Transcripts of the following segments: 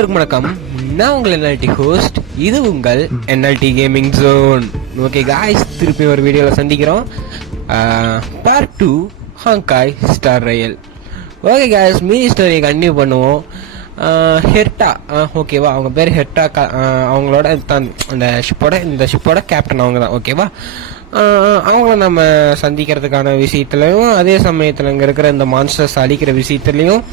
எல்லோருக்கும் வணக்கம். நான் உங்கள் NLT ஹோஸ்ட். இது உங்கள் NLT gaming zone. Okay guys, திருப்பி ஒரு வீடியோவில் சந்திக்கிறோம். Part 2 Honkai Star Rail. Okay guys, mini ஸ்டோரியை கண்டினியூ பண்ணுவோம். ஹெர்டா, ஓகேவா, அவங்க பேர் ஹெர்டா. அவங்களோட இந்த ஷிப்போட கேப்டன் அவங்க தான், ஓகேவா. அவங்கள நம்ம சந்திக்கிறதுக்கான விஷயத்துலையும், அதே சமயத்தில் இங்கே இருக்கிற இந்த மான்ஸ்டர்ஸ் அழிக்கிற விஷயத்துலையும்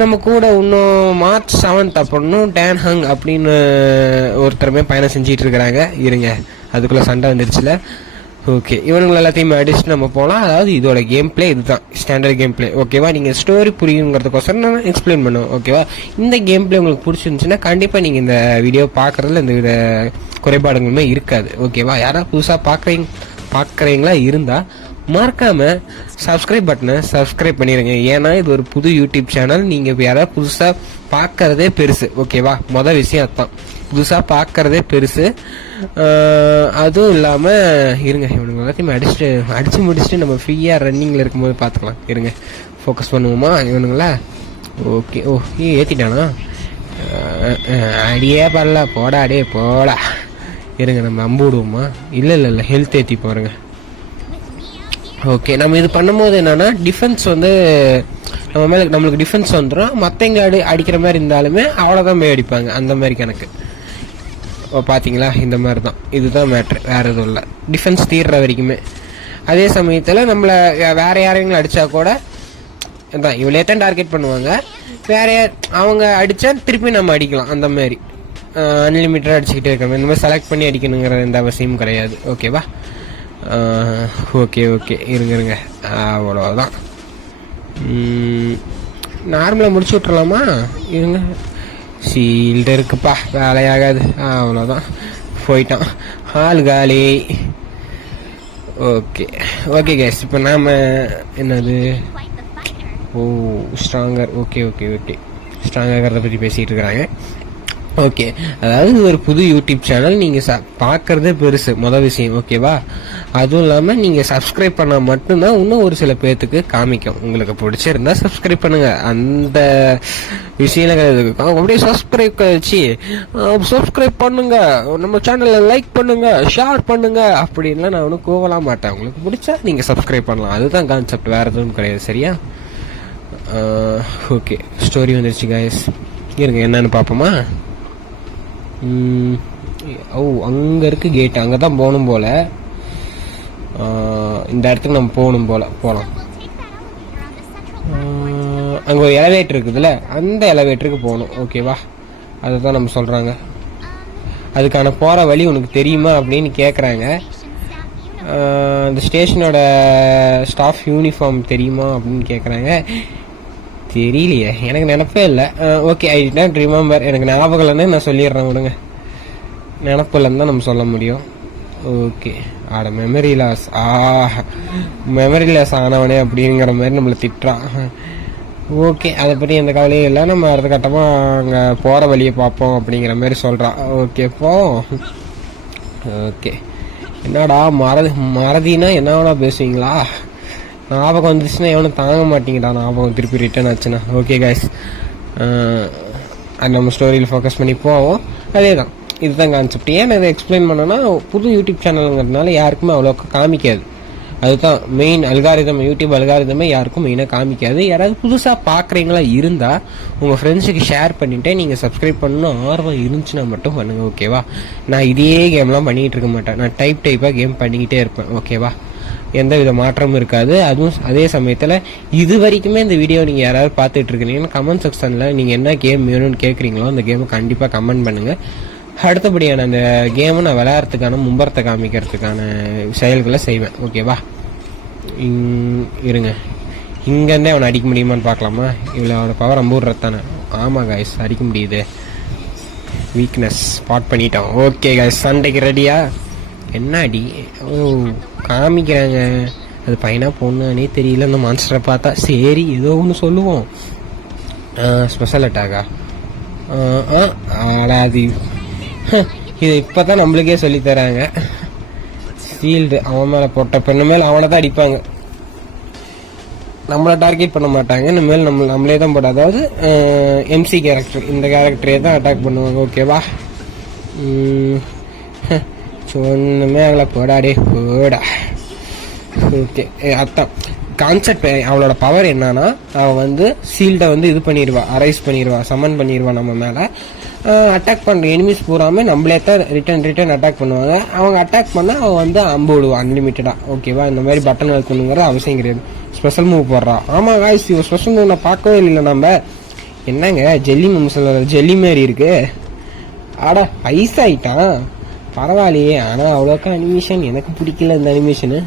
நம்ம கூட இன்னும் மார்ச் 7 அப்படின்னும் டேன் ஹங் அப்படின்னு ஒருத்தருமே பயணம் செஞ்சிட்டு இருக்கிறாங்க. இருங்க, அதுக்குள்ளே சண்டை வந்துருச்சுல. ஓகே, இவனுங்களை எல்லாத்தையுமே அடிச்சுட்டு நம்ம போகலாம். அதாவது இதோட கேம் பிளே இதுதான், ஸ்டாண்டர்ட் கேம் பிளே, ஓகேவா. நீங்கள் ஸ்டோரி புரியுங்கிறதுக்கோசரம் நான் எக்ஸ்பிளைன் பண்ணுவேன், ஓகேவா. இந்த கேம் பிளே உங்களுக்கு பிடிச்சிருந்துச்சுன்னா கண்டிப்பாக நீங்கள் இந்த வீடியோ பார்க்குறதுல இந்த குறைபாடுகளுமே இருக்காது, ஓகேவா. யாராவது புதுசாக பார்க்குறீங்களா இருந்தால் மறக்காம சப்ஸ்கிரைப் பட்டனை சப்ஸ்கிரைப் பண்ணிடுங்க. ஏன்னா இது ஒரு புது யூடியூப் சேனல். நீங்கள் இப்போ யாராவது புதுசாக பார்க்கறதே பெருசு, ஓகேவா. மொதல் விஷயம் அதுதான், புதுசாக பார்க்கறதே பெருசு. அதுவும் இல்லாமல் இருங்க, இவனுங்க எல்லாத்தையுமே அடித்து முடிச்சுட்டு நம்ம ஃப்ரீயாக ரன்னிங்கில் இருக்கும்போது பார்த்துக்கலாம். இருங்க, ஃபோக்கஸ் பண்ணுவோமா இவனுங்களா. ஓகே, ஓ ஏற்றிட்டானா, அடியே பரல, போடா அடே போடா. இருங்க, நம்ம அம்பு விடுவோமா. இல்லை ஹெல்த் ஏற்றி பாருங்க. ஓகே, நம்ம இது பண்ணும்போது என்னன்னா டிஃபென்ஸ் வந்து நம்மளுக்கு டிஃபென்ஸ் வந்துடும். மற்றவங்களை அடிக்கிற மாதிரி இருந்தாலுமே அவ்வளோதான் போய் அடிப்பாங்க, அந்த மாதிரி கணக்கு. பார்த்தீங்களா, இந்த மாதிரி தான், இதுதான் மேட்ரு, வேறு எதுவும் இல்லை. டிஃபென்ஸ் தீர்ற வரைக்குமே. அதே சமயத்தில் நம்மளை வேற யாரையும் அடித்தா கூட தான் இவ்வளோ தான் டார்கெட் பண்ணுவாங்க. வேற அவங்க அடித்தா திருப்பி நம்ம அடிக்கலாம், அந்த மாதிரி அன்லிமிட்டடாக அடிச்சுக்கிட்டே இருக்கணும். இந்த மாதிரி செலக்ட் பண்ணி அடிக்கணுங்கிற எந்த அவசியமும் கிடையாது, ஓகேவா. ஓகே இருங்க, அவ்வளோதான். நார்மலாக முடிச்சு விட்றலாமா. இருங்க, ஷீல்டு இருக்குப்பா, வேலையாகாது. அவ்வளோதான், போயிட்டான், ஆள் காலி. ஓகே கேஸ், இப்போ நாம் என்னது, ஸ்ட்ராங்கர். ஓகே ஸ்ட்ராங்கர்கிறத பற்றி பேசிகிட்டு இருக்கிறாங்க. ஓகே, அதாவது ஒரு புது யூடியூப் சேனல், நீங்கள் பார்க்குறதே பெருசு, மொதல் விஷயம், ஓகேவா. அதுவும் இல்லாமல் நீங்கள் சப்ஸ்கிரைப் பண்ணால் மட்டும்தான் இன்னும் ஒரு சில பேர்த்துக்கு காமிக்கும். உங்களுக்கு பிடிச்சிருந்தா சப்ஸ்கிரைப் பண்ணுங்கள், அந்த விஷயம் அப்படியே சப்ஸ்கிரைப் பண்ணுங்க, நம்ம சேனலில் லைக் பண்ணுங்க, ஷேர் பண்ணுங்க அப்படின்லாம் நான் ஒன்றும் கோவலாம் மாட்டேன். உங்களுக்கு பிடிச்சா நீங்கள் சப்ஸ்கிரைப் பண்ணலாம், அதுதான் கான்செப்ட், வேறு எதுவும் கிடையாது, சரியா. ஓகே, ஸ்டோரி வந்துருச்சு காய்ஸ். இருங்க, என்னன்னு பார்ப்போமா. அங்கே இருக்கு கேட், அங்கே தான் போகணும் போல். இந்த இடத்துக்கு நம்ம போகணும் போகலாம். அங்கே ஒரு எலவேட்டர் இருக்குதுல்ல, அந்த எலவேட்டருக்கு போகணும், ஓகேவா. அதை தான் நம்ம சொல்கிறாங்க. அதுக்கான போகிற வழி உனக்கு தெரியுமா அப்படின்னு கேட்குறாங்க. அந்த ஸ்டேஷனோட ஸ்டாஃப் யூனிஃபார்ம் தெரியுமா அப்படின்னு கேட்குறாங்க. தெரியலையே, எனக்கு நினப்பே இல்லை. Okay, I did not remember. எனக்கு ஞாபகம் இல்லைன்னு நான் சொல்லிடுறேன், விடுங்க. நினப்பு இல்லைன்னு தான் நம்ம சொல்ல முடியும். ஓகே, மெமரி லாஸ் ஆனவனே அப்படிங்கிற மாதிரி நம்மளை திட்டுறான். ஓகே, அதை பற்றி எந்த கவலையும் இல்லை. நம்ம அடுத்த கட்டமாக அங்கே போகிற வழியை பார்ப்போம் அப்படிங்கிற மாதிரி சொல்கிறான். Okay, okay. என்னடா மறதினா என்னடா பேசுவீங்களா? ஞாபகம் வந்துச்சுன்னா எவனும் தாங்க மாட்டீங்கடா, ஞாபகம் திருப்பி ரிட்டர்ன் ஆச்சுன்னா. ஓகே காய்ஸ், அது நம்ம ஸ்டோரியில் ஃபோக்கஸ் பண்ணி போவோம். அதே தான், இதுதான் கான்செப்ட். ஏன் இதை எக்ஸ்பிளைன் பண்ணோன்னா, புது யூடியூப் சேனலுங்கிறதுனால யாருக்குமே அவ்வளோக்கா காமிக்காது. அதுதான் மெயின் அல்காரிதம், யூடியூப் அல்காரிதமே யாருக்கும் மெயினாக காமிக்காது. யாராவது புதுசாக பார்க்குறீங்களா இருந்தால் உங்கள் ஃப்ரெண்ட்ஸுக்கு ஷேர் பண்ணிவிட்டு நீங்கள் சப்ஸ்கிரைப் பண்ணணும் ஆர்வம் இருந்துச்சுன்னா மட்டும் பண்ணுங்கள், ஓகேவா. நான் இதே கேம்லாம் பண்ணிகிட்டு இருக்க மாட்டேன், நான் டைப்பாக கேம் பண்ணிக்கிட்டே இருப்பேன், ஓகேவா. எந்த வித மாற்றமும் இருக்காது. அதுவும் அதே சமயத்தில் இது வரைக்குமே இந்த வீடியோ நீங்கள் யாராவது பார்த்துட்டு இருக்கிறீங்கன்னா கமெண்ட் செக்ஷனில் நீங்கள் என்ன கேம் வேணும்னு கேட்குறீங்களோ அந்த கேமை கண்டிப்பாக கமெண்ட் பண்ணுங்கள். அடுத்தபடியான அந்த கேமை நான் விளையாடுறதுக்கான மும்பரத்தை காமிக்கிறதுக்கான செயல்களை செய்வேன், ஓகேவா. இருங்க, இங்கேருந்தே அவனை அடிக்க முடியுமான்னு பார்க்கலாமா. இவ்வளோ அவனோட பவர் அம்பூர்றது தானே. ஆமாம் காய்ஸ், அடிக்க முடியுது. வீக்னஸ் ஸ்பாட் பண்ணிட்டோம். ஓகே காய்ஸ், சண்டைக்கு ரெடியா? என்ன அடி காமிக்கிறாங்க, அது பையனா பொண்ணுன்னே தெரியல. அந்த மான்ஸ்டரை பார்த்தா சரி ஏதோ ஒன்று சொல்லுவோம். ஸ்பெஷல் அட்டாக்கா? ஆடாது, இது இப்போ தான் நம்மளுக்கே சொல்லித்தராங்க. ஷீல்டு அவன் மேலே போட்ட பெண்ணு மேலே அவனை தான் அடிப்பாங்க. நம்மளை டார்கெட் பண்ண மாட்டாங்க. இனிமேல் நம்மளே தான் போட, அதாவது எம்சி கேரக்டர், இந்த கேரக்டரே தான் அட்டாக் பண்ணுவாங்க. ஓகேவா? சொன்னமே அவளை போடாடே போடா. ஓகே, அதான் கான்செப்ட். அவளோட பவர் என்னன்னா, அவள் வந்து சீல்டை வந்து இது பண்ணிடுவா, அரைஸ் பண்ணிடுவா, சமன் பண்ணிடுவா நம்ம மேலே. அட்டாக் பண்ணுற எனிமீஸ் பூராமே நம்மளே தான் ரிட்டன் அட்டாக் பண்ணுவாங்க. அவங்க அட்டாக் பண்ணால் அவன் வந்து அம்பு விடுவான் அன்லிமிட்டடாக. ஓகேவா? இந்த மாதிரி பட்டன் வைக்கணுங்கிற அவசியம் கிடையாது. ஸ்பெஷல் மூவ் போடுறான். ஆமாம் காய்ஸ், இவன் ஸ்பெஷல் மூவ் நான் பார்க்கவே இல்லை. நம்ம என்னங்க ஜெல்லி மூவ்ஸில் ஜெல்லி மாரி இருக்கு. ஆட ஐஸ் ஆகிட்டான், பரவாயில்லையே. ஆனால் அவ்வளோக்கா அனிமேஷன் எனக்கு பிடிக்கல. இந்த அனிமேஷனு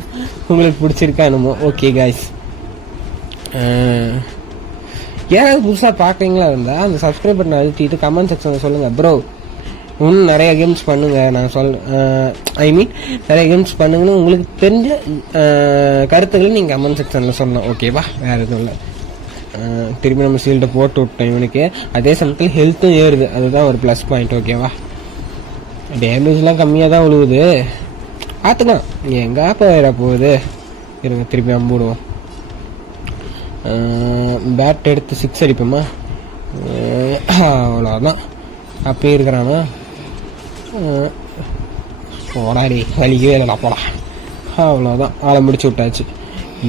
உங்களுக்கு பிடிச்சிருக்கா என்னமோ. ஓகே காய்ஸ், யாராவது புதுசாக பார்க்குறீங்களா இருந்தால் அந்த சப்ஸ்கிரைப் பண்ண அழுத்திட்டு கமெண்ட் செக்ஷனில் சொல்லுங்கள். ப்ரோ இன்னும் நிறைய கேம்ஸ் பண்ணுங்கள், நான் ஐ மீன் நிறைய கேம்ஸ் பண்ணுங்கன்னு உங்களுக்கு தெரிஞ்ச கருத்துக்களை நீங்கள் கமெண்ட் செக்ஷனில் சொல்லணும். ஓகேவா? வேறு எதுவும் இல்லை. திரும்பி நம்ம சீல்டை போட்டு விட்டோம் இவனுக்கு. அதே சமயத்தில் ஹெல்த்தும் ஏறுது, அதுதான் ஒரு ப்ளஸ் பாயிண்ட். ஓகேவா? டேமேஜ்லாம் கம்மியாக தான் விழுவுது, பார்த்துக்கலாம். எங்கே போயிட போகுது. இருங்க, திருப்பி அம்புடுவோம். பேட் எடுத்து 6 அடிப்போமா? அவ்வளோதான். அப்பயே இருக்கிறானா? போடாடி, வலிக்கவே இல்லைடா, போடா. அவ்வளோதான், ஆளை முடிச்சு விட்டாச்சு.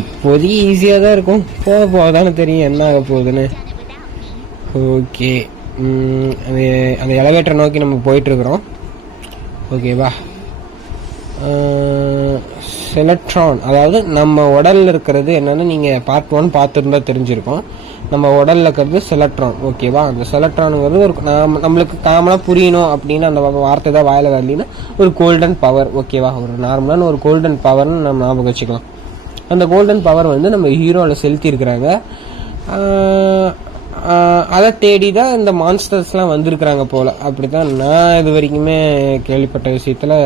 இப்போதைக்கு ஈஸியாக தான் இருக்கும், போக போதானே தெரியும் என்ன ஆக போகுதுன்னு. ஓகே, அந்த எலவேட்டரை நோக்கி நம்ம போயிட்டுருக்குறோம். ஓகேவா? செலக்ட்ரான், அதாவது நம்ம உடலில் இருக்கிறது என்னென்னு நீங்கள் பார்ட் 1 பார்த்துருந்தா தெரிஞ்சிருக்கோம். நம்ம உடலில் இருக்கிறது செலக்ட்ரான். ஓகேவா? அந்த செலக்ட்ரானுங்கிறது ஒரு நம்மளுக்கு காமனாக புரியணும் அப்படின்னு அந்த வார்த்தை தான் வாயில வரலின்னா ஒரு கோல்டன் பவர். ஓகேவா? ஒரு நார்மலான ஒரு கோல்டன் பவர்னு நம்ம ஞாபகம் வச்சுக்கலாம். அந்த கோல்டன் பவர் வந்து நம்ம ஹீரோவில் செலுத்தியிருக்கிறாங்க. அதை தேடி தான் இந்த மான்ஸ்டர்ஸ்லாம் வந்திருக்கிறாங்க போல். அப்படி தான் நான் இது வரைக்குமே கேள்விப்பட்ட விஷயத்தில்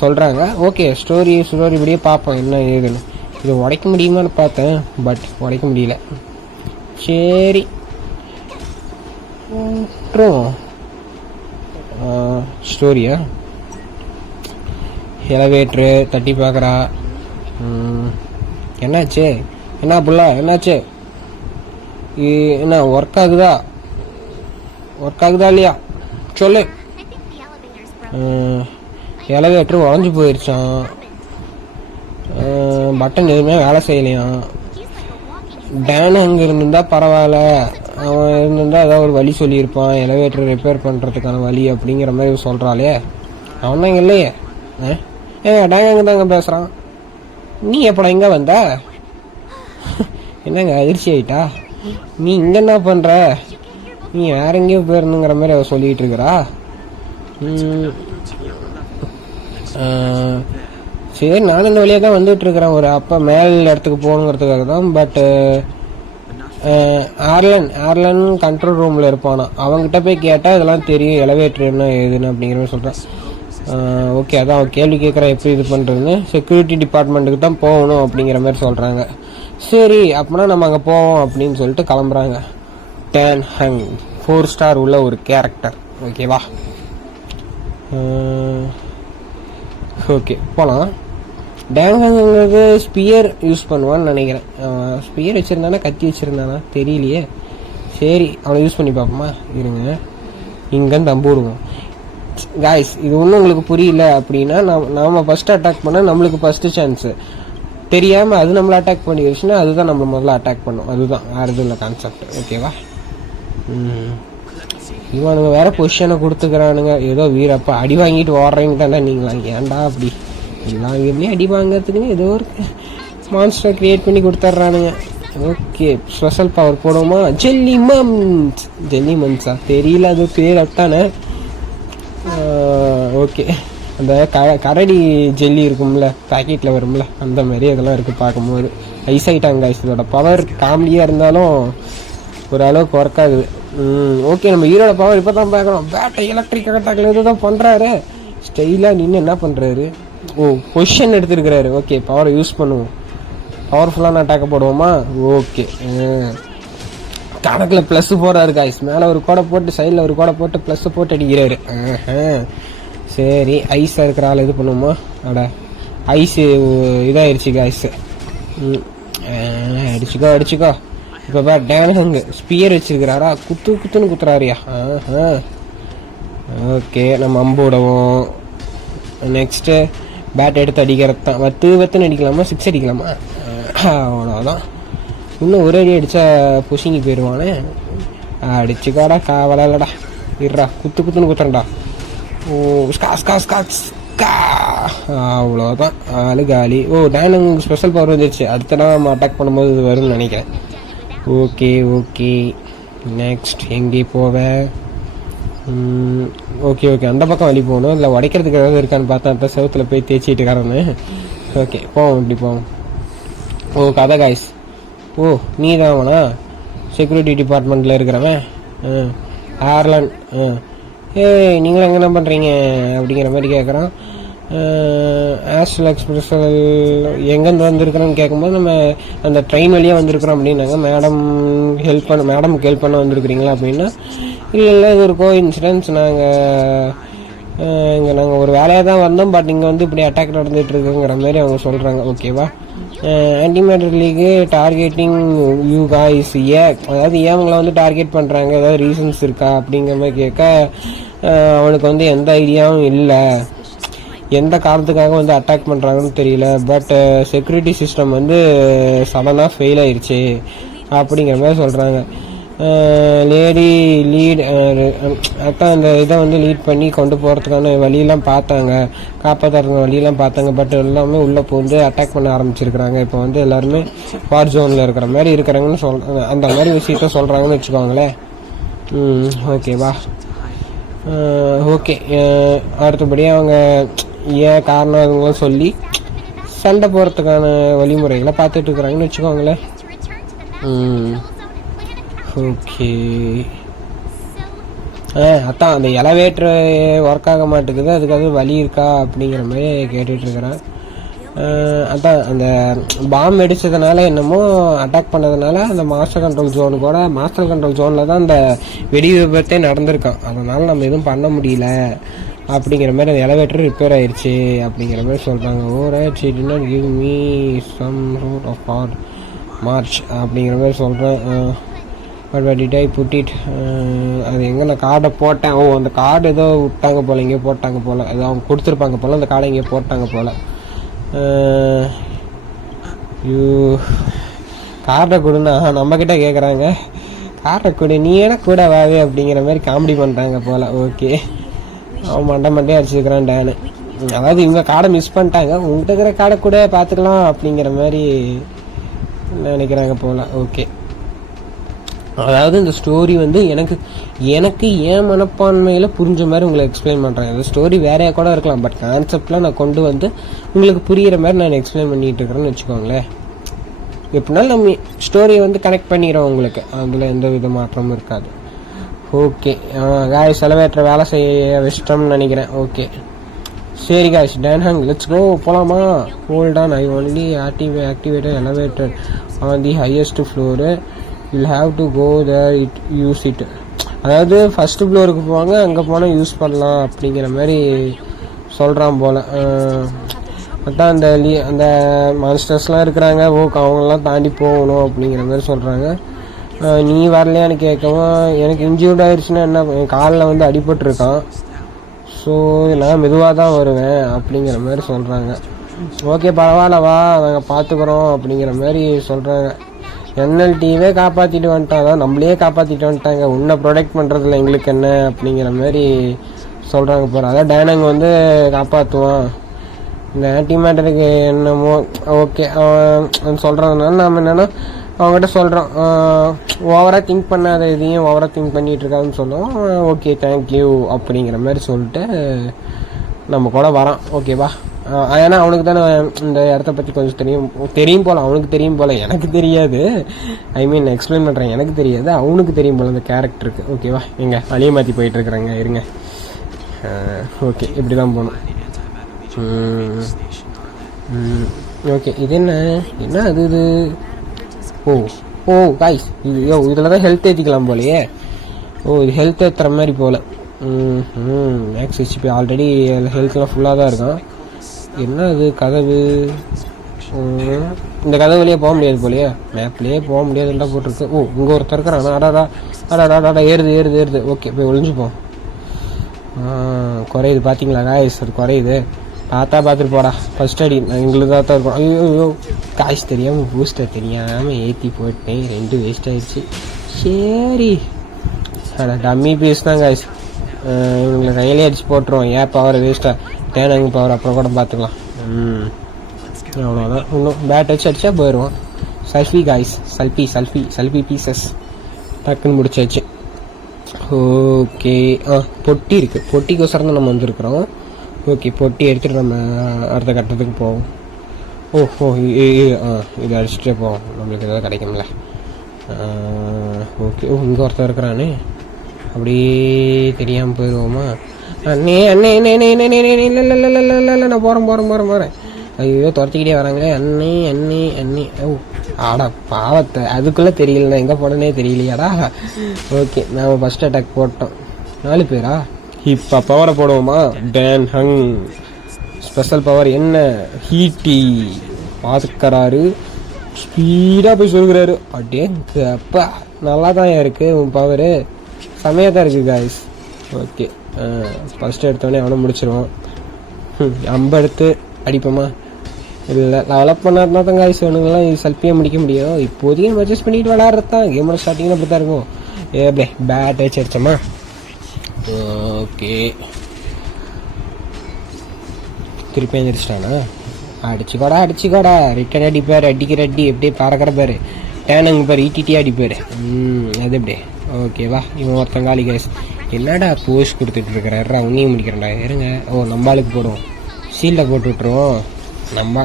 சொல்கிறாங்க. ஓகே, ஸ்டோரி இப்படியே பார்ப்போம் என்ன ஏதுன்னு. இது உடைக்க முடியுமான்னு பார்த்தேன், பட் உடைக்க முடியல. சரி, ஸ்டோரியா? எலவேட்ரு தட்டி பார்க்குறா. என்னாச்சு? என்ன புள்ள, என்னாச்சு? என்ன ஒர்க் ஆகுதா இல்லையா சொல்லு. எலவேட்டர் உடஞ்சி போயிடுச்சான், பட்டன் எதுவுமே வேலை செய்யலையாம். டேன் அங்கே இருந்திருந்தா பரவாயில்ல, அவன் இருந்திருந்தா ஏதாவது ஒரு வழி சொல்லியிருப்பான், எலவேட்டர் ரிப்பேர் பண்ணுறதுக்கான வழி அப்படிங்கிற மாதிரி சொல்கிறாளே. அவன் தான் இங்கே இல்லையே. டேன் அங்கே தாங்க பேசுகிறான். நீ எப்படா இங்கே வந்த? என்னங்க அதிர்ச்சி ஆயிட்டா? நீ இங்கே என்ன பண்ணுற? நீ வேற எங்கேயோ போயிருந்துங்கிற மாதிரி அவ சொல்லிகிட்டு இருக்கிறா. சரி, நானும் இந்த வழியாக தான் வந்துட்டுருக்கிறேன். ஒரு அப்போ மேல் இடத்துக்கு போகணுங்கிறதுக்காக தான். பட்டு ஏர்லன் கண்ட்ரோல் ரூமில் இருப்பானா, அவங்ககிட்ட போய் கேட்டால் இதெல்லாம் தெரியும், எலவேட்டர் என்ன ஏதுன்னு அப்படிங்கிற மாதிரி சொல்கிறேன். ஓகே, அதான் அவன் கேள்வி கேட்குறான் எப்படி இது பண்ணுறதுன்னு. செக்யூரிட்டி டிபார்ட்மெண்ட்டுக்கு தான் போகணும் அப்படிங்கிற மாதிரி சொல்கிறாங்க. சரி, அப்படின்னா நம்ம அங்கே போவோம் அப்படின்னு சொல்லிட்டு கிளம்புறாங்க. டேன் ஹங் 4 ஸ்டார் உள்ள ஒரு கேரக்டர். ஓகேவா? ஓகே, போகலாம். டேங்கிறது ஸ்பியர் யூஸ் பண்ணுவான்னு நினைக்கிறேன். ஸ்பியர் வச்சுருந்தானா கத்தி வச்சுருந்தானா தெரியலையே. சரி, அவனை யூஸ் பண்ணி பார்ப்போமா? இருங்க, இங்கேருந்து தம்பு விடுவோம். காய்ஸ், இது ஒன்றும் உங்களுக்கு புரியல அப்படின்னா, நாம் ஃபஸ்ட்டு அட்டாக் பண்ணால் நம்மளுக்கு ஃபஸ்ட்டு சான்ஸு. தெரியாமல் அது நம்மளை அட்டாக் பண்ணிடுச்சுன்னா அதுதான் நம்மளை முதல்ல அட்டாக் பண்ணும். அதுதான், வேறு எதுவும் இல்லை கான்செப்ட். ஓகேவா? இவனுங்க வேற பொசிஷனை கொடுத்துக்கிறானுங்க. ஏதோ வீரப்பா அடி வாங்கிட்டு ஓடுறீங்க தானே நீங்களா? ஏன்டா அப்படி எல்லா வீட்லேயும் அடி வாங்கிறதுக்குன்னு ஏதோ ஒரு மான்ஸ்டர் கிரியேட் பண்ணி கொடுத்துட்றானுங்க. ஓகே, ஸ்பெஷல் பவர் போடுவோமா? ஜெல்லி மன்ஸா தெரியல, அது பேர் அட்டானே. ஓகே, அந்த கரடி ஜெல்லி இருக்கும்ல, பேக்கெட்டில் வரும்ல, அந்த மாதிரி அதெல்லாம் இருக்குது பார்க்கும்போது. ஐஸ் ஆகிட்டாங்க. இதோட பவர் காமெடியாக இருந்தாலும் ஒரு அளவுக்கு ஒர்க் ஆகுது. ஓகே, நம்ம ஹீரோட பவர் இப்போ தான் பார்க்குறோம். பேட்டை எலக்ட்ரிக் அட்டாக்ல இது தான் பண்ணுறாரு. ஸ்டைலாக நின்று என்ன பண்ணுறாரு? பொசிஷன் எடுத்துருக்கிறாரு. ஓகே, பவரை யூஸ் பண்ணுவோம். பவர்ஃபுல்லான அட்டாக்க போடுவோமா? ஓகே, கணக்கில் ப்ளஸ் போடுறாரு காய்ஸ். மேலே ஒரு கோடை போட்டு சைடில் ஒரு கோடை போட்டு ப்ளஸ் போட்டு அடிக்கிறாரு. சரி, ஐஸாக இருக்கிற ஆள் இது பண்ணுவோமா? அட ஐஸு இதாகிடுச்சு காய்ஸு. அடிச்சுக்கோ அடிச்சுக்கோ. இப்போ பா டேனஹங் ஸ்பியர் வச்சிருக்கிறாரா, குத்துன்னு குத்துறாரியா. ஓகே, நம்ம அம்பு விடவும். நெக்ஸ்ட்டு பேட் எடுத்து அடிக்கிறது தான். வத்துன்னு அடிக்கலாமா, 6 அடிக்கலாமா? அவ்வளோதான். இன்னும் ஒரே அடி அடித்தா புஷிங்கி போயிடுவானே. அடிச்சுக்காடா, காவலடா. இருடா, குத்துன்னு குத்துறேன்டா. ஓ அவ்வளோதான், ஆளு காலி. ஓ, டேனங் ஸ்பெஷல் பவர் வந்துருச்சு. அடுத்த நாள் நம்ம அட்டாக் பண்ணும்போது இது வரும்னு நினைக்கிறேன். ஓகே. நெக்ஸ்ட் எங்கே போவேன்? ஓகே, அந்த பக்கம் வழி போகணும். இல்லை உடைக்கிறதுக்கு ஏதாவது இருக்கான்னு பார்த்தா அந்த செவத்தில் போய் தேய்ச்சிட்டு இருக்காருன்னு. ஓகே, போவோம், இப்படி போவோம். ஓ, கதை காய்ஸ். ஓ, நீ தான் அவனா செக்யூரிட்டி டிபார்ட்மெண்ட்டில் இருக்கிறவன்? ஏர்லாண்ட். நீங்களும் எங்கே என்ன பண்ணுறீங்க அப்படிங்கிற மாதிரி கேட்குறான். ஆஸ்ட்ரல் எக்ஸ்பிரஸ் எங்கேருந்து வந்திருக்கிறோன்னு கேட்கும்போது நம்ம அந்த ட்ரெயின் வழியாக வந்திருக்கிறோம் அப்படின்னாங்க. மேடமுக்கு ஹெல்ப் பண்ண வந்திருக்கிறீங்களா அப்படின்னா, இல்லை இது ஒரு இன்சிடென்ட்ஸ். நாங்கள் ஒரு வேலையாக தான் வந்தோம், பட் இங்கே வந்து இப்படி அட்டாக் நடந்துகிட்டு இருக்குங்கிற மாதிரி அவங்க சொல்கிறாங்க. ஓகேவா? ஆன்டிமேட்டர் லீகு டார்கெட்டிங் யூ காய்ஸ். அதாவது அவங்கள வந்து டார்கெட் பண்ணுறாங்க, ஏதாவது ரீசன்ஸ் இருக்கா அப்படிங்கிற மாதிரி கேட்க, அவனுக்கு வந்து எந்த ஐடியாவும் இல்லை, எந்த காரணத்துக்காக வந்து அட்டாக் பண்ணுறாங்கன்னு தெரியல. பட் செக்யூரிட்டி சிஸ்டம் வந்து சடனாக ஃபெயில் ஆயிடுச்சு அப்படிங்கிற மாதிரி சொல்கிறாங்க. லேடி லீட் அதான் அந்த இதை வந்து லீட் பண்ணி கொண்டு போகிறதுக்கான வழியெல்லாம் பார்த்தாங்க, காப்பாற்றுற வழியெல்லாம் பார்த்தாங்க. பட் எல்லாமே உள்ளே போந்து அட்டாக் பண்ண ஆரம்பிச்சிருக்கிறாங்க. இப்போ வந்து எல்லாருமே வார் ஜோனில் இருக்கிற மாதிரி இருக்கிறாங்கன்னு அந்த மாதிரி விஷயத்த சொல்கிறாங்கன்னு வச்சுக்கோங்களேன். ஓகேவா? ஓகே, அடுத்தபடியாக அவங்க ஏன் காரணம் அதுங்களும் சொல்லி சண்டை போகிறதுக்கான வழிமுறைகளை பார்த்துட்டு இருக்கிறாங்கன்னு வச்சுக்கோங்களேன். ஓகே, அதான் அந்த எலவேட்ரு ஒர்க் ஆக மாட்டேங்குது, அதுக்காக வழி இருக்கா அப்படிங்கிற மாதிரி கேட்டுட்ருக்கிறேன். அதான் அந்த பாம்பு அடித்ததுனால என்னமோ அட்டாக் பண்ணதுனால அந்த மாஸ்டர் கண்ட்ரோல் ஜோனில் தான் அந்த வெடி விபத்தே நடந்திருக்கான். அதனால் நம்ம எதுவும் பண்ண முடியல அப்படிங்கிற மாதிரி அந்த எலவேட்டர் ரிப்பேர் ஆயிடுச்சு அப்படிங்கிற மாதிரி சொல்கிறாங்க. Right, she did not give me some root of for March அப்படிங்கிற மாதிரி சொல்கிறேன். But did I put it, அது எங்கே நான் கார்டை போட்டேன். ஓ, அந்த கார்டு ஏதோ விட்டாங்க போல், இங்கே போட்டாங்க போல், ஏதோ அவங்க கொடுத்துருப்பாங்க போல், அந்த கார்டை இங்கே போட்டாங்க போல். கார்டை கொடுன்னா நம்மக்கிட்ட கேட்குறாங்க, கார்டை கொடு, நீ ஏன்னா கூட வாவே அப்படிங்கிற மாதிரி காமெடி பண்ணுறாங்க போல். ஓகே, அவன் மண்டே அடிச்சுக்கிறான் டேனு. அதாவது இவங்க கார்டை மிஸ் பண்ணிட்டாங்க, உங்கள்கிட்ட இருக்கிற கார்டை கூட பார்த்துக்கலாம் அப்படிங்கிற மாதிரி நினைக்கிறாங்க போல். ஓகே, அதாவது இந்த ஸ்டோரி வந்து எனக்கு ஏன் மனப்பான்மையில் புரிஞ்ச மாதிரி உங்களை எக்ஸ்பிளைன் பண்ணுறேன். இந்த ஸ்டோரி வேறையாக கூட இருக்கலாம், பட் கான்செப்ட்லாம் நான் கொண்டு வந்து உங்களுக்கு புரிகிற மாதிரி நான் எக்ஸ்பிளைன் பண்ணிகிட்டு இருக்கிறேன்னு வச்சுக்கோங்களேன். எப்படினாலும் நம்ம ஸ்டோரியை வந்து கனெக்ட் பண்ணிக்கிறோம் உங்களுக்கு, அதில் எந்த வித மாற்றமும் இருக்காது. ஓகே காய்ஸ், எலவேட்டர் வேலை செய்ய வச்சிட்டோம்னு நினைக்கிறேன். ஓகே, சரி காய்ஸ், டேன்ஹங் லெட்ஸ் கோ, போகலாமா? Hold on, I only activated elevator on the highest floor, will have to go there use it. அதாவது ஃபஸ்ட்டு ஃப்ளோருக்கு போவாங்க, அங்கே போனால் யூஸ் பண்ணலாம் அப்படிங்கிற மாதிரி சொல்கிறான் போல். அதான் அந்த மான்ஸ்டர்ஸ்லாம் இருக்கிறாங்க, அவங்களாம் தாண்டி போகணும் அப்படிங்கிற மாதிரி சொல்கிறாங்க. நீ வரலையான்னு கேட்கவும், எனக்கு இன்ஜூர்ட் ஆயிடுச்சுன்னா என்ன, என் காலில் வந்து அடிபட்டுருக்கான், ஸோ நான் மெதுவாக தான் வருவேன் அப்படிங்கிற மாதிரி சொல்கிறாங்க. ஓகே, பரவாயில்ல வா, நாங்கள் பார்த்துக்குறோம் அப்படிங்கிற மாதிரி சொல்கிறாங்க. என்எல்டிவே காப்பாற்றிட்டு வந்துட்டாங்க, நம்மளையே காப்பாற்றிட்டு வந்துட்டாங்க, உன்னை ப்ரொடெக்ட் பண்ணுறதுல எங்களுக்கு என்ன அப்படிங்கிற மாதிரி சொல்கிறாங்க போகிற. அதான் டேனங் வந்து காப்பாற்றுவான், இந்த ஆன்டிமேட்டருக்கு என்னமோ. ஓகே, அவன் சொல்கிறதுனால நாம் என்னென்னா அவங்ககிட்ட சொல்கிறோம், ஓவராக திங்க் பண்ணாத இதையும் ஓவராக திங்க் பண்ணிகிட்டு இருக்காதுன்னு சொல்லுவோம். ஓகே, தேங்க்யூ அப்படிங்கிற மாதிரி சொல்லிட்டு நம்ம கூட வரான். ஓகேவா? ஏன்னா அவனுக்கு தானே இந்த இடத்த பற்றி கொஞ்சம் தெரியும் போல், அவனுக்கு தெரியும் போல், எனக்கு தெரியாது. ஐ மீன் எக்ஸ்பிளைன் பண்ணுறேன், எனக்கு தெரியாது, அவனுக்கு தெரியும் போல் அந்த கேரக்டருக்கு. ஓகேவா? எங்க வழியை மாற்றி போயிட்டுருக்குறாங்க, இருங்க. ஓகே, இப்படி தான் போகணும். ஓகே, இது என்ன அது ஓ காய்ஸ், இதில் தான் ஹெல்த் ஏற்றிக்கலாம் போலையே. இது ஹெல்த் ஏற்றுற மாதிரி போல். மேக்ஸ் ஹெச்பி ஆல்ரெடி ஹெல்த்லாம் ஃபுல்லாக தான் இருக்கும். என்ன அது கதவு? இந்த கதை வழியே போக முடியாது போலையே, மேப்லேயே போக முடியாதுன்னு தான் போட்டிருக்கு. ஓ இங்கே ஒருத்தர் இருக்கிறான். அடாடா ஏறுது. ஓகே போய் ஒளிஞ்சுப்போம். குறையுது பார்த்தீங்களா காய்ஸ், அது குறையுது. பார்த்துட்டு போடா. ஃபர்ஸ்ட் அடி எங்களுக்கு தான் இருக்கும். ஐயோ காய்ஸ் தெரியாமல் பூஸ்டர் தெரியாமல் ஏற்றி போட்டேன், 2 வேஸ்ட் ஆயிடுச்சு. சரி டம்மி பீஸ் தான் காய்ஸ், இவங்களை கையிலே அடிச்சு போட்டுருவோம். ஏன் பவர் வேஸ்ட்டாக, டேனங்க பவர் அப்புறம் கூட பார்த்துக்கலாம். அவ்வளோதான். இன்னும் பேட் வச்சு அடித்தா போயிடுவோம். சல்ஃபி காய்ஸ், சல்ஃபி பீசஸ் டக்குன்னு முடிச்சாச்சு. ஓகே பொட்டி இருக்குது, பொட்டிக்கோசரம் தான் நம்ம வந்துருக்குறோம். ஓகே பொட்டி எடுத்துகிட்டு நம்ம அடுத்த கட்டத்துக்கு போவோம். ஓஹோ இது அடிச்சுட்டே போவோம், நம்மளுக்கு எதாவது கிடைக்கும்ல. ஓகே இங்கே ஒருத்தர் இருக்கிறானே, அப்படியே தெரியாமல் போயிடுவோமா? அண்ணே இல்லை நான் போகிறேன். ஐயோ துரத்திக்கிட்டே வராங்களே. அண்ணே ஆடா பாவத்தை, அதுக்குள்ளே தெரியல நான் எங்கே போனேனே தெரியலையாடா. ஓகே நாம் ஃபஸ்ட் அட்டாக் போட்டோம். 4 பேரா? இப்போ பவரை போடுவோமா? டேன் ஹங் ஸ்பெஷல் பவர் என்ன? ஹீட்டி பார்த்துக்கிறாரு, ஸ்பீடாக போய் சொல்கிறாரு. அப்பா நல்லா தான் இருக்குது உன் பவரு, செமையாக தான் இருக்குது காய்ஸ். ஓகே ஃபஸ்ட்டு எடுத்தோடனே அவனை முடிச்சிருவோம். அம்பு எடுத்து அடிப்போமா? இல்லை டெவலப் பண்ணாருனா தான் காய்ஸ் வேணுங்களாம் இது செல்ஃபியாக முடிக்க முடியும். இப்போதையும் பர்ச்சேஸ் பண்ணிட்டு விளாட்றது தான். கேமோட ஸ்டார்டிங்கில் அப்படி தான் இருக்கும். ஏப்டே பேட் வச்சு அடிச்சோமா? ஓகே திருப்பி எழுந்திரிச்சிட்டானா? அடிச்சுக்கோடா ரிட்டன் அடிப்பார். அடிக்கிற அடி எப்படியே பறக்கிற பாரு. டேனுங்க பாரு, ஈட்டிட்டே அடிப்பார். அது எப்படியே ஓகேவா? இவன் ஒருத்தங்காலி கேஸ் என்னடா போஸ்ட் கொடுத்துட்டு இருக்கிறாரு, அவனையும் முடிக்கிறேன்டா. இருங்க. நம்மளுக்கு போடுவோம், ஷீல்டை போட்டு விட்டுருவோம்.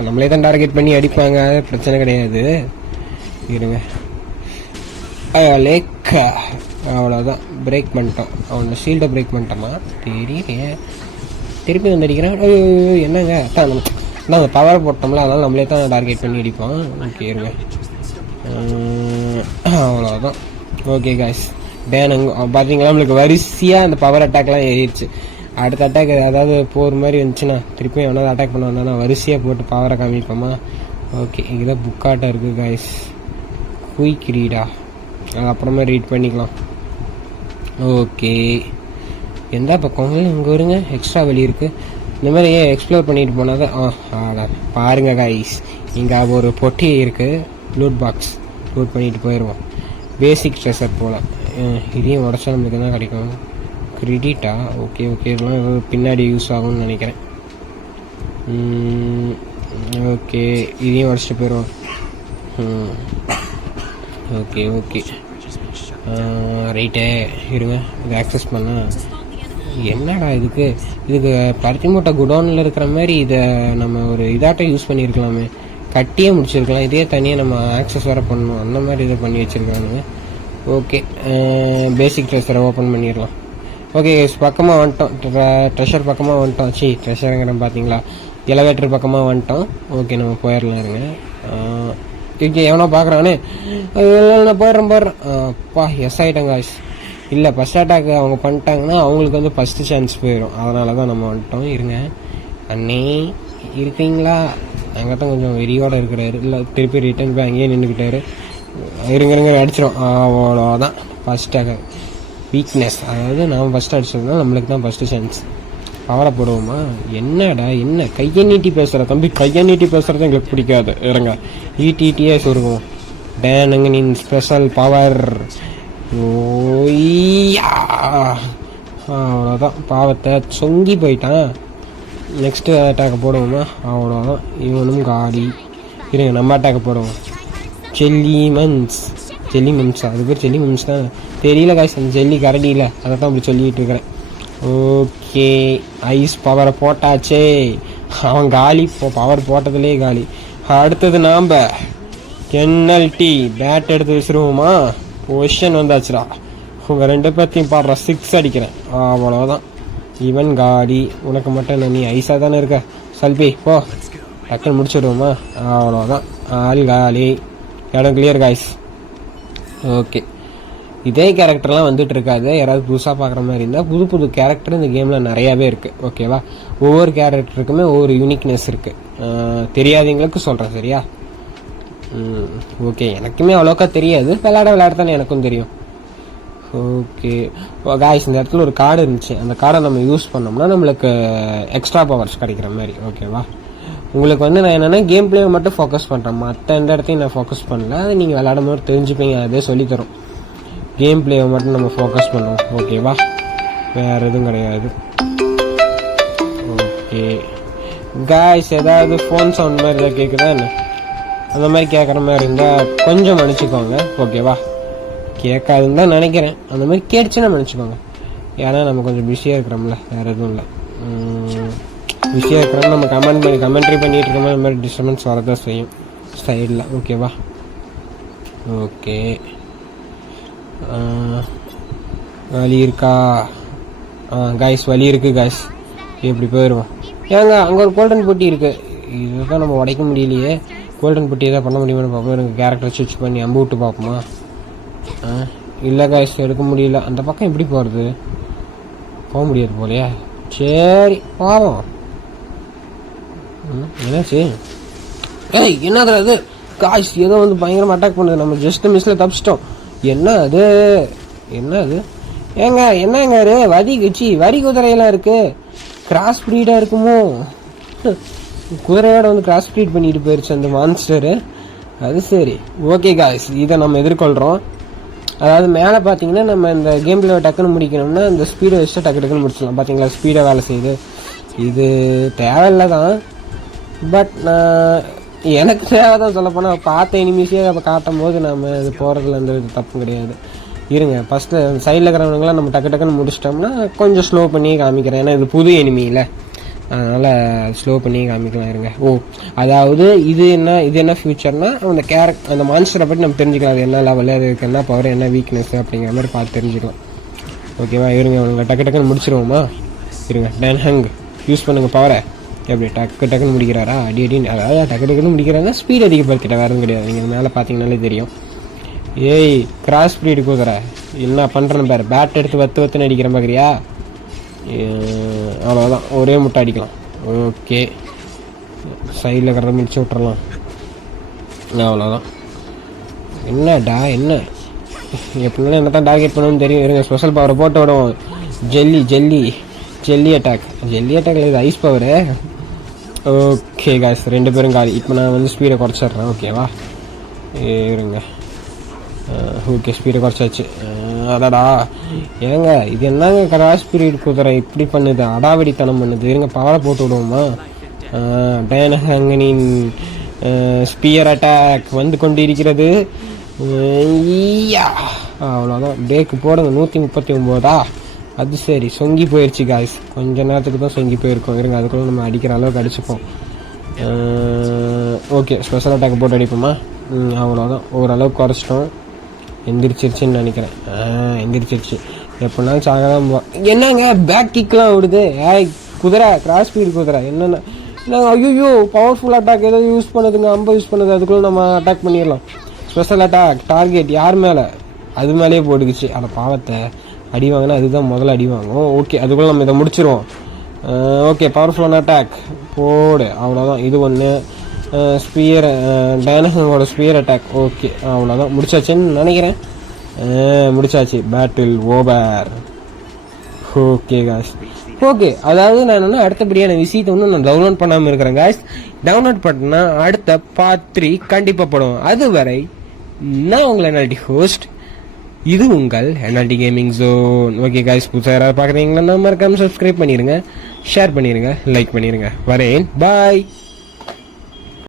நம்மளே தான் டார்கெட் பண்ணி அடிப்பாங்க, பிரச்சனை கிடையாது. இருங்க லேக்கா அவ்வளோதான், பிரேக் பண்ணிட்டோம். அவனோட ஷீல்டை பிரேக் பண்ணிட்டோமா தெரியலையே. திருப்பி வந்து அடிக்கிறான். என்னங்க நாங்கள் பவரை போட்டோம்ல, அதனால நம்மளே தான் டார்கெட் பண்ணி அடிப்போம். ஓகே இருங்க அவ்வளோதான். ஓகே காய்ஸ் டேனுங்க பார்த்தீங்களா, நம்மளுக்கு வரிசையாக அந்த பவர் அட்டாக்லாம் ஏறிடுச்சு. அடுத்த அட்டாக் அதாவது போகிற மாதிரி இருந்துச்சுன்னா திருப்பியும் எவனாவது அட்டாக் பண்ண வந்தானா வரிசையாக போட்டு பவரை காமிப்போமா? ஓகே இதுதான் புக்காட்டம் இருக்குது காய்ஸ். குயிக் ரீடா, அது அப்புறமா ரீட் பண்ணிக்கலாம். ஓகே எந்த பக்கம் இங்கே வருங்க, எக்ஸ்ட்ரா வழி இருக்குது. இந்த மாதிரி எக்ஸ்ப்ளோர் பண்ணிட்டு போனால் தான். பாருங்கள் காய்ஸ், இங்கே ஒரு பொட்டி இருக்குது, லூட் பாக்ஸ். லூட் பண்ணிட்டு போயிடுவோம். பேசிக் ட்ரெஷர் போல். இதையும் உடச்சா நம்மளுக்கு என்ன கிடைக்கும்? கிரெடிட்டா? ஓகே இதெல்லாம் பின்னாடி யூஸ் ஆகும்னு நினைக்கிறேன். ஓகே இதையும் உடச்சிட்டு போயிடுவோம். ஓகே ரைட்டே இருங்க, இதை ஆக்சஸ் பண்ணால் என்னடா இதுக்கு பருத்தி மூட்டை குடோனில் இருக்கிற மாதிரி இதை நம்ம ஒரு இதாட்டம் யூஸ் பண்ணியிருக்கலாமே, கட்டியே முடிச்சிருக்கலாம். இதே தனியாக நம்ம ஆக்சஸ் வேறு பண்ணணும், அந்த மாதிரி இதை பண்ணி வச்சுருக்கானுங்க. ஓகே பேசிக் ட்ரெஷரை ஓப்பன் பண்ணிடலாம். ஓகே பக்கமாக வந்துட்டோம், ட்ரெஷர் பக்கமாக வந்துட்டோம். ட்ரெஷருங்கிற பார்த்தீங்களா, எலவேட்டர் பக்கமாக வந்துட்டோம். ஓகே நம்ம போயிடலாம். இருங்க ஓகே எவனோ பார்க்குறானே, நான் போயிடுறேன். அப்பா எஸ் ஆகிட்டேன் காய்ஸ். இல்லை ஃபஸ்ட் அட்டாக் அவங்க பண்ணிட்டாங்கன்னா அவங்களுக்கு வந்து ஃபஸ்ட்டு சான்ஸ் போயிடும், அதனால தான் நம்ம வந்துட்டோம். இருங்க அண்ணே இருக்கீங்களா? அங்கே தான் கொஞ்சம் வெறியோடு இருக்கிறாரு. இல்லை திருப்பி ரிட்டர்ன் போய் அங்கேயே நின்றுக்கிட்டாரு. இருங்க அடிச்சிடும். அவ்வளோதான் ஃபஸ்ட் அட்டாக். வீக்னஸ், அதாவது நாம் ஃபஸ்ட்டு அடிச்சதுனால நம்மளுக்கு தான் ஃபஸ்ட்டு சான்ஸ். பவரை போடுவோமா? என்னடா என்ன கையை நீட்டி பேசுகிற தம்பி, கையை நீட்டி பேசுகிறது எங்களுக்கு பிடிக்காது. இருங்க ஈட்டியே சொல்லுவோம். டேனுங்க நீ ஸ்பெஷல் பவர். ஓய்யா அவ்வளோதான், பாவத்தை சொங்கி போயிட்டான். நெக்ஸ்ட்டு அட்டாக்கை போடுவோமா? அவ்வளோதான், இவனும் காடி. இருங்க நம்ம அட்டாக்கை போடுவோம். ஜெல்லிமன்ஸா? அது பேர் ஜெல்லிமன்ஸ் தான் தெரியல காய்ஸ், அந்த ஜெல்லி கரடியில் அதை தான் அப்படி சொல்லிகிட்டு இருக்கிறேன். ஓகே ஐஸ் பவரை போட்டாச்சே, அவன் காலி. பவர் போட்டதுலேயே காலி. அடுத்தது நாம் NLT பேட் எடுத்து வச்சுருவோமா? பொசிஷன் வந்தாச்சுடா. உங்கள் 2 பேர்த்தையும் பாடுற 6 அடிக்கிறேன். அவ்வளோதான், இவன் காடி. உனக்கு மட்டும் நீ ஐஸாக தானே இருக்க, சல்பி போ, டக்குன்னு முடிச்சுடுவோமா? அவ்வளோதான், ஆள் காலி. இடம் கிளியர் காய்ஸ். ஓகே இதே கேரக்டர்லாம் வந்துட்டு இருக்காது. யாராவது புதுசாக பார்க்குற மாதிரி இருந்தால் புது கேரக்டர் இந்த கேமில் நிறையாவே இருக்குது. ஓகேவா? ஒவ்வொரு கேரக்டருக்குமே ஒவ்வொரு யூனிக்னஸ் இருக்குது. தெரியாதவங்களுக்கு சொல்கிறேன் சரியா. ஓகே, எனக்குமே அவ்வளோக்கா தெரியாது, விளையாட தானே எனக்கும் தெரியும். ஓகே காய்ஸ், இந்த இடத்துல ஒரு கார்டு இருந்துச்சு, அந்த கார்டை நம்ம யூஸ் பண்ணோம்னா நம்மளுக்கு எக்ஸ்ட்ரா பவர்ஸ் கிடைக்கிற மாதிரி. ஓகேவா, உங்களுக்கு வந்து நான் என்னென்னா கேம் பிளேவை மட்டும் ஃபோக்கஸ் பண்ணுறேன், மற்ற எந்த இடத்தையும் நான் ஃபோக்கஸ் பண்ணல. அது நீங்கள் விளையாடும் போது தெரிஞ்சுப்பீங்க, அதே சொல்லித்தரும். கேம் பிளேவை மட்டும் நம்ம ஃபோக்கஸ் பண்ணுவோம். ஓகேவா, வேறு எதுவும் கிடையாது. ஓகே காய்ஸ், ஏதாவது ஃபோன் சவுண்ட் மாதிரி ஏதாவது கேட்குதா என்ன? அந்த மாதிரி கேட்குற மாதிரி இருந்தால் கொஞ்சம் மன்னிச்சிக்கோங்க. ஓகேவா, கேட்காதுன்னு தான் நினைக்கிறேன். அந்த மாதிரி கேட்டுச்சுன்னா மன்னிச்சிக்கோங்க, ஏன்னா நம்ம கொஞ்சம் பிஸியாக இருக்கிறோம்ல, வேறு எதுவும் இல்லை. பிஸியாக இருக்கிறோம், நம்ம கமெண்ட்ரி பண்ணிகிட்டு இருக்கோம், அந்த மாதிரி டிஸ்டர்பன்ஸ் வரதான் செய்யும் சைடில். ஓகேவா, ஓகே. வலி இருக்கா? காய்ஸ் வலி இருக்குது காய்ஸ், எப்படி போயிடுவோம். ஏங்க அங்கே ஒரு கோல்டன் பொட்டி இருக்குது, இதுதான் நம்ம உடைக்க முடியலையே. கோல்டன் பொட்டி எதாவது பண்ண முடியுமான்னு பார்ப்போம். எனக்கு கேரக்டர் ஸ்விட்ச் பண்ணி அம்பு விட்டு பார்ப்போமா? இல்லை காய்ஸ், எடுக்க முடியல. அந்த பக்கம் எப்படி போகிறது? போக முடியாது போலையா? சரி பாவம். என்னாச்சு? ஏய் என்னது அது? காய்ஸ் ஏதோ வந்து பயங்கரமாக அட்டாக் பண்ணுது, நம்ம ஜஸ்ட் மிஸ்ல தப்பிச்சிட்டோம். என்ன அது? ஏங்க என்னங்க வரி குதிரையெல்லாம் இருக்கு, கிராஸ் ப்ரீடாக இருக்குமோ? குதிரையோட வந்து கிராஸ் ப்ரீட் பண்ணிட்டு போயிடுச்சு அந்த மான்ஸ்டரு. அது சரி, ஓகே காய்ஸ், இதை நம்ம எதிர்கொள்கிறோம். அதாவது மேலே பார்த்தீங்கன்னா நம்ம இந்த கேம் பிளேவை டக்குன்னு முடிக்கணும்னா இந்த ஸ்பீடை வச்சு டக்குன்னு முடிச்சிடலாம். பார்த்தீங்களா, ஸ்பீடாக வேலை செய்யுது. இது தேவையில்லை தான், பட் நான் எனக்கு தேவை தான். சொல்லப்போனால் பார்த்த எனிமீஸே அப்போ காட்டும் போது நம்ம இது போகிறதுல எந்த இது தப்பு கிடையாது. இருங்க, ஃபஸ்ட்டு சைடில் இருக்கிறவங்களாம் நம்ம டக்குன்னு முடிச்சிட்டோம்னா கொஞ்சம் ஸ்லோ பண்ணி காமிக்கிறேன், ஏன்னா இது புது எனிமியில், அதனால் ஸ்லோ பண்ணி காமிக்கலாம். இருங்க. அதாவது இது என்ன ஃபியூச்சர்னா அந்த மான்ஸ்டரை பற்றி நம்ம தெரிஞ்சுக்கலாம். அது என்ன லெவல், அதுக்கு என்ன பவர், என்ன வீக்னஸ் அப்படிங்கிற மாதிரி பார்த்து தெரிஞ்சுக்கலாம். ஓகேவா, இருங்க அவங்க டக்குன்னு முடிச்சிருவோமா? இருங்க, டேன்ஹங் யூஸ் பண்ணுங்க பவரை. எப்படி டக்குன்னு முடிக்கிறாரா? அடின்னு, அதாவது டக்குன்னு முடிக்கிறாங்க, ஸ்பீட் அதிகப்படுத்திட்டேன், வேறு எதுவும் கிடையாது. நீங்கள் மேலே பார்த்தீங்கன்னாலே தெரியும். ஏய் கிராஸ் ஸ்பீடு கொடுக்குற என்ன பண்ணுறேன்னு பாரு, பேட் எடுத்து வத்துன்னு அடிக்கிற மாதிரியா? அவ்வளோதான், ஒரே முட்டை அடிக்கலாம். ஓகே, சைடில் இருக்கிறத முடிச்சு விட்றலாம். அவ்வளோதான். என்னடா என்ன எப்படின்னா என்ன தான் டார்கெட் பண்ணணும்னு தெரியும். இருங்க, ஸ்பெஷல் பவரை போட்டு விடுவோம். ஜெல்லி அட்டாக் இது ஐஸ் பவரு. ஓகே காய்ஸ், 2 பேரும் காலி. இப்போ நான் வந்து ஸ்பீடை குறைச்சிட்றேன். ஓகேவா, இருங்க. ஓகே, ஸ்பீடை குறைச்சாச்சு. அடாடா, ஏங்க இது என்னங்க கிராஸ் ஸ்பீட் குதிரை இப்படி பண்ணுது, அடாவடித்தனம் பண்ணுது. இருங்க, பவரை போட்டு விடுவோமா? டேன்ஹங்கின் ஸ்பியர் அட்டாக் வந்து கொண்டு இருக்கிறது. அவ்வளோதான், பிரேக்கு போடுங்க. 139. அது சரி, சொங்கி போயிடுச்சு காய்ஸ். கொஞ்ச நேரத்துக்கு தான் சொங்கி போயிருக்கோம். இருங்க, அதுக்குள்ளே நம்ம அடிக்கிற அளவுக்கு அடிச்சுப்போம். ஓகே, ஸ்பெஷல் அட்டாக் போட்டு அடிப்போமா? அவ்வளோதான், ஓரளவுக்கு குறைச்சிட்டோம். எந்திரிச்சிருச்சுன்னு நினைக்கிறேன். எந்திரிச்சிருச்சு. எப்படினாலும் சாகதான் போ. என்னங்க பேக் கிக்லாம் விடுது? குதிரை, கிராஸ் ஸ்பீடு குதிரை என்னென்ன? ஐயோ, பவர்ஃபுல் அட்டாக் ஏதோ யூஸ் பண்ணுதுங்க, அம்பை யூஸ் பண்ணுது. அதுக்குள்ளே நம்ம அட்டாக் பண்ணிடலாம். ஸ்பெஷல் அட்டாக், டார்கெட் யார் மேலே? அது மேலேயே போட்டுக்குச்சு. அதை பாவத்தை அடி வாங்கினா அதுதான் முதல்ல அடி வாங்கும். ஓகே, அதுக்குள்ளே நம்ம இதை முடிச்சிருவோம். ஓகே, பவர்ஃபுல்லான அட்டாக் போடு. அவ்வளோதான், இது ஒன்று. ஸ்பியர், டைனோசரோட ஸ்பியர் அட்டாக். ஓகே, அவ்வளோதான், முடிச்சாச்சுன்னு நினைக்கிறேன். முடிச்சாச்சு. Battle over. Okay guys, okay. அதாவது நான் என்னென்னா அடுத்தபடியான விஷயத்தை ஒன்று நான் டவுன்லோட் பண்ணாமல் இருக்கிறேன் காய்ஸ். டவுன்லோட் பண்ணா அடுத்த பார்ட் 3 கண்டிப்பாக போடுவோம். அதுவரை நான் உங்கள் NLT ஹோஸ்ட், இது உங்கள் NLT gaming zone. Okay guys, புதுசாக யாராவது பார்க்குறீங்கன்னா மறக்காமல் சப்ஸ்கிரைப் பண்ணிடுங்க, ஷேர் பண்ணிடுங்க, லைக் பண்ணிடுங்க. வரேன், பாய்.